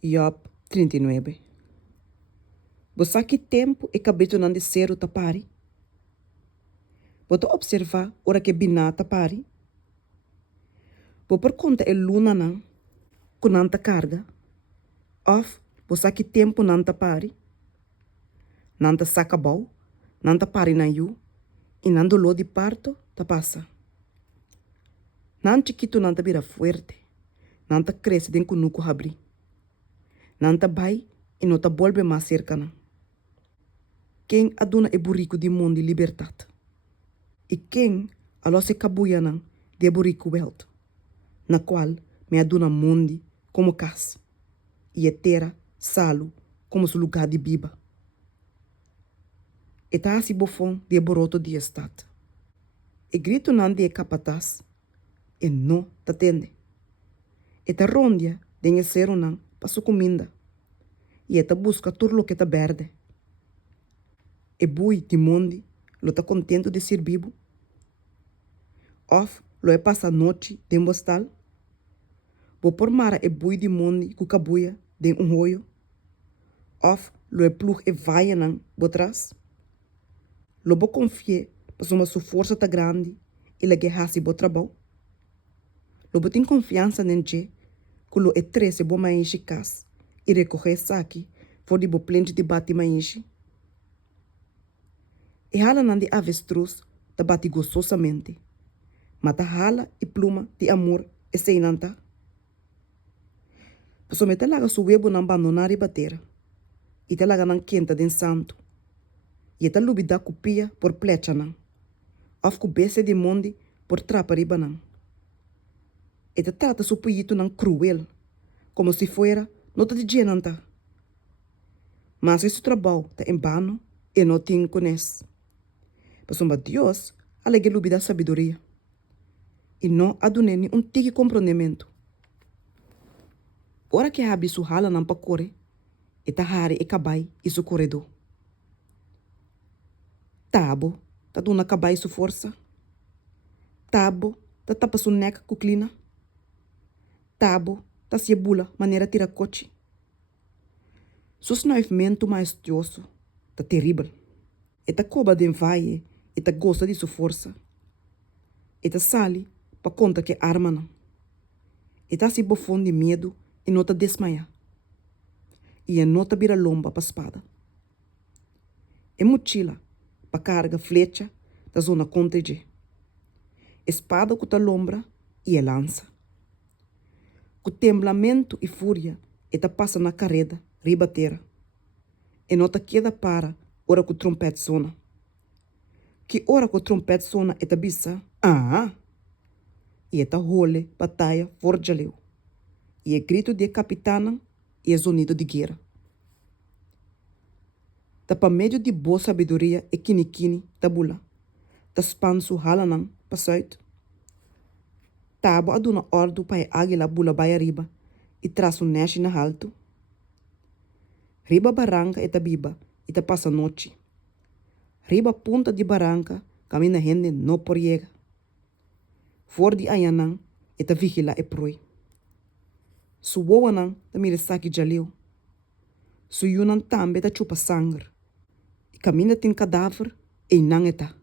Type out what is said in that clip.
Job 39. Você que tempo e cabrito não de ser o tapari? Você observar ora que bina tapari? Você por conta é luna não, com nanta carga? Of, você que tempo não tapari? Nanta sacabau, nanta pari na yu, e nando lo de parto, ta passa. Nan chiquito nanta vira fuerte, nanta cresce den kunuku habri. Nanta bai e nota volve mais cerca não. Quem aduna é burrico de mundo de liberdade. E quem alo se cabuia não de burrico welt, na qual me aduna mundi como cas, e é terra, salo, como seu lugar de biba. E tá assim bofão de boroto de estado. E grito não de capataz, e não ta tende. E ta rondia de ser não para sua comida. E ta busca tudo que ta verde. E bui de mundi, lo ta contento de ser vivo. Of lo é passa noite de bostal. Bo por mara e bui de mundi cu cabuia de hoyo. Of lo é plug e vaia nan botras. Lo bo confie pas uma sua força ta grande e la guerra bo trabalho. Lo bo tem confiança nente que lo é trece bo maishi cas e recorrer saki for de bo plente de bate maishi. E hala nan de avestruz ta bate gostosamente. Mata hala e pluma de amor e seinanta. Pessoalmente laga su webo nan abandonar e bater. E te laga nan quenta den santo. E te lubida cupia por plecha nan. Of ku bese de mondi por trapa riba nan. E te trata su puito nan cruel. Como se fuera nota de genanta. Mas esse trabalho tá em vano e não tem conhece. Pessoalmente Deus alegre lubida sabedoria. E não adunene tique compreendimento. Ora que habi su hala nan pacore, e ta hari e cabai e su corredor. Tabo, ta duna cabai su força. Tabo, ta tapa su neck cuclina. Tabo, ta se bula maneira tira coche. Sus naivimento maestioso, ta terrível. E ta coba den vaie, e ta gosta de su força. E ta sali, pa conta que arma não. E ta se bofon de medo, e não ta desmaia. E não ta vira lomba pa espada. E mochila, pa carga flecha, da zona contra de. Espada com ta lombra e lança. Com temblamento e fúria, e ta passa na carreta, ribatera. E não ta queda para, ora com trompete sona. Que ora com trompete sona, e ta bisa, e ta role, batalha, forjaleu. E é grito de capitana e é sonido de guerra. Ta pa meio de boa sabedoria e kini tabula. Ta spansu halanan pasuit. Tabo aduna ordo pa e águila bula baia riba e traço neche na alto. Riba barranca e ta biba e ta passa noite. Riba punta de barranca camina gente no por llega. For di ayanan e ta vigila e proi. Su woanan ta mire saki jaleu. Su yunan tambe ta chupa sangue. E camina tem cadáver e não eta.